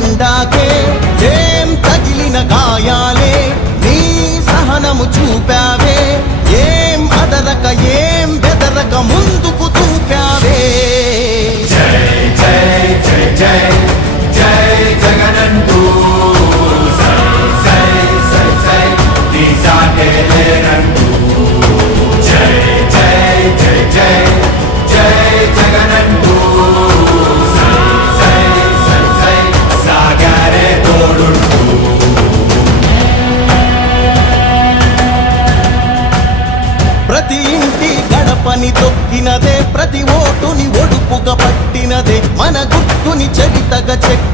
真大。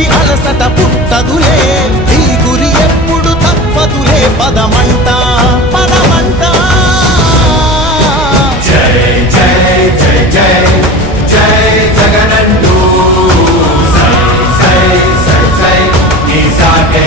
మనిషికి అలసట పుట్టదులే నీ గురి ఎప్పుడు తప్పదులే పదమంట పదమంట జై జై జై జై జై జగనంటూ సై సై సై సై నీ సాటే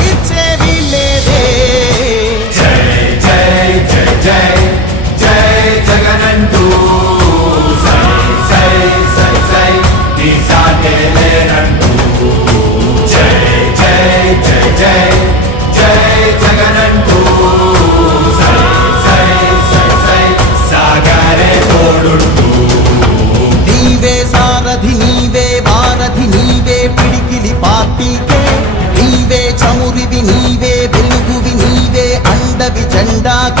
한다